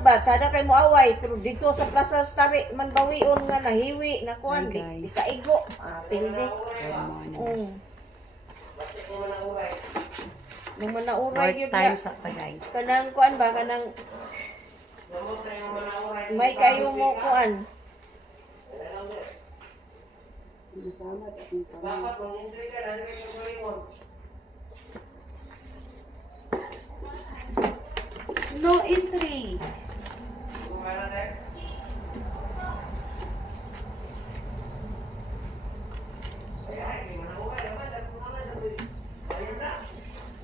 kamot ba? Sada kay mo away. Pero dito sa Plaza Stari, man bawion nga nahiwi, nakuan, di kaigo. Pildi. Nung manauray yun time sa tagay. Kanang kuan ba? Kanang may kayo mo kuan. Dapat mong-entry ka na rin yung kulimon. No entry.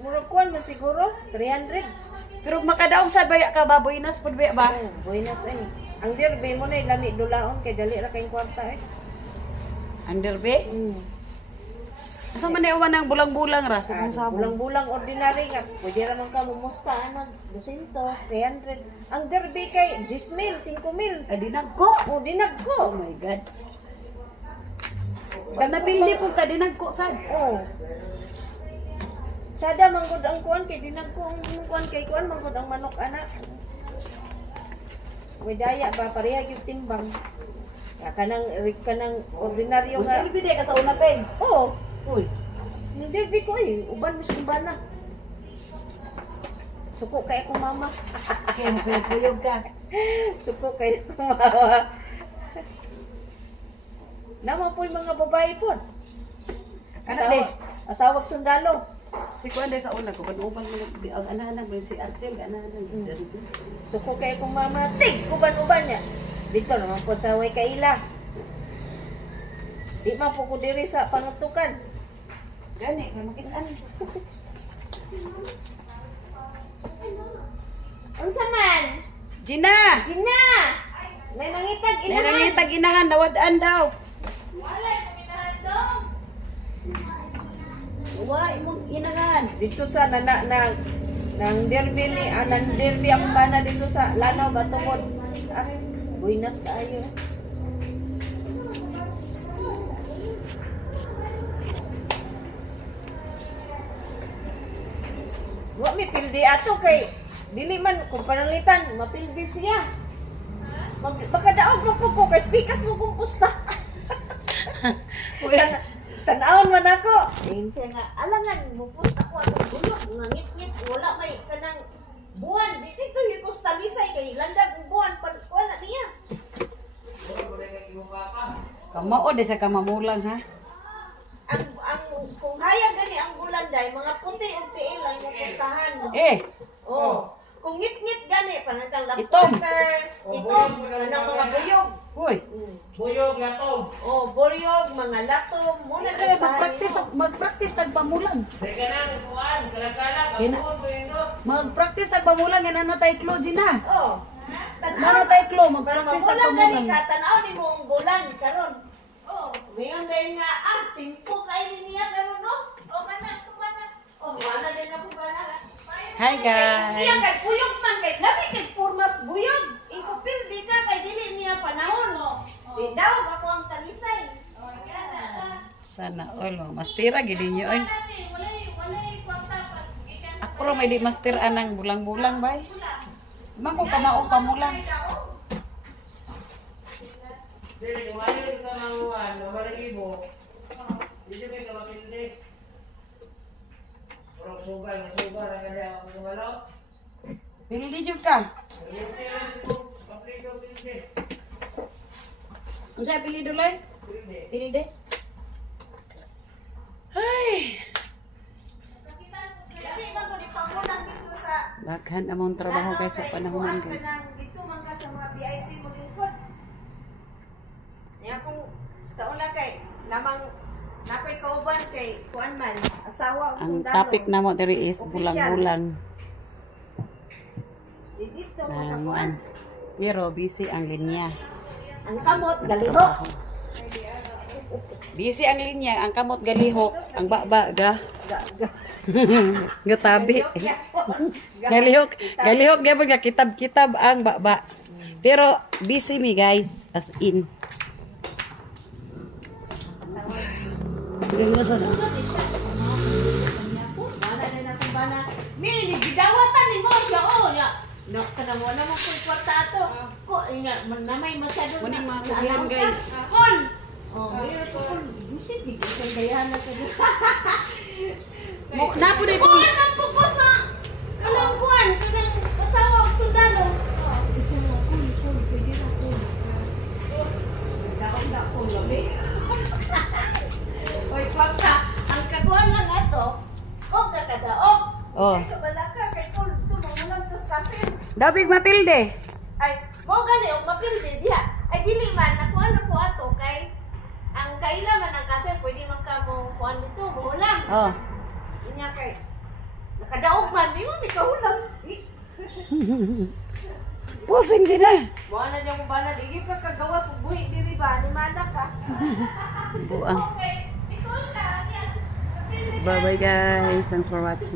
Murag kuan mo siguro 300. Pero makadaog sa baya ka ba buinas pud ba? Buenas ay. Ang dirbe mo na lami dulaon kay dali ra kay kwarta eh. Underbe? Asa man iwan ng bulang-bulang ra sa kung sabon? Bulang-bulang ordinary nga. Pwede ra man ka mumusta ana 200, 300. Ang derby kay 10,000, 5,000. Ay dinagko. Oh, dinagko. Oh my god. Kana pildi po ka dinagko sad. Oh. Sada manggod ang kuan kay dinagko ang kuan kay kuan manggod ang manok ana. Way daya ba pareha gyud timbang. Kanang ordinaryo nga. Ang bide ka sa una pen. Oo. Uy. Yung derby ko eh. Uban mas umbana. Suko kay akong mama. Kaya puyog ka. Suko kay akong mama. Naman po yung mga babae po. Asawag sundalo. Si Kuan sa una ko kanuban mo ang anahan mo si Archel anahan. Suko kay akong mama. Tig! Uban-uban niya. Dito naman po sa way kaila. Di man po ko diri sa pangutukan. Gani, kaya makitaan. Unsa man? Gina! Gina! Nanangitag inahan. Nanangitag inahan, nawadaan daw. Wala, kuminahan daw. Wa, imong inahan. Dito sa nang derby ni nang derby ang bana dito sa Lanao Batungod. Buinas kaayo. Wa mi pildi ato kay dili man kung pananglitan mapildi siya. Magkadaog mo po ko kay speakers mo kung pusta. Tanawon man ako. Ayun siya nga, alangan mo pusta ko atong bulok, ngit-ngit, wala may kanang buwan. Dito yung kustalisay kay landag ang buwan, wala niya. Kamao de sa kamamulang ha. Ang kung haya gani ang bulan day, mga puti ug tiil lang yung pustahan. Oh. Kung ngit-ngit gani panatang last quarter, itom, kanang mga buyog. Hoy. Buyog, latog. Oh, buyog, mga latom, muna Kaya mag-practice tagpamulang. Teka nang kuhan, kalagalag, ang buwan mo yun, no? Mag-practice tagpamulang yan na tay klo Gina. Oh. Ano tay klo Para mag-practice mamulang gani tagpamulang. ka, tanaw ni mo ang bulan karon. Oh, ngayon dahil nga, timpo kayo niya karon, no? Oh, mana. Oh, wala din ako bana. Hi guys. Iya kay buyog man kay labi kay purmas buyog. Ikupil di ka kay dili niya panahon. Di daw ako ang talisay. Oh, gana. Sana all mastira gid niyo oy. Ako ra may di master anang bulang-bulang bay. Mako kanaog pamulang. Dili, kumayo ka ng uwan, mabalang ibo. Dito kayo kapapildi. Parang sugal, nasugal, ang kanya ako sumalaw. Pildi jud ka. Pildi lang ito, paplido, pildi. Unsa pili duloy? Pildi. Pildi. Ay. Labi man ko di pamulang dito sa Daghan among trabaho guys sa panahon guys. Dito man ka sa mga VIP mo lingkod. Nya kung sa una kay namang nakoy kauban kay kuan man asawa ug Ang sundalo. topic namo diri is bulang-bulang. Dito mo sa kuan. Namuan. Pero busy ang linya. Ang kamot galihok. Busy ang linya, ang kamot galihok, ang baba ga. Gatabi. Galihok gyapon nga kitab-kitab ang baba. Pero busy mi guys, as in. Mini gidawatan ni mo siya oh ya. No, kanang wala mo kung kwarta ato. Ko, nga, namay masyado Kunin na. mga kugihan, guys. Kon! Oh, mayroon ko kon. Busit, di ko kang gayahan na ka na. Napo na ito. Kon, ang pupos na! Kanang kuwan, kanang kasawa ang sundalo. Isa mo, kun, pwede na kun. Dakong labi. Oy, kwarta, ang kakuan lang ato, og nakadaog. Oh. Ay, kabala ka, kay kun, tumangulang tas kasin. Dabig mapilde. Ay, mo gani og mapildi diha. Ay dili man nakuha na ko ato kay ang kaila man ang kaser pwede man ka mo kuan dito mo ulam. Oh. Inya kay nakadaog man di mo mi kaulam. Pusing sila. Mo na diyan mo bana dili ka kagawas ug buhi diri ba ni mana ka. Buang. Okay, ikaw ka. Bye bye guys. Thanks for watching.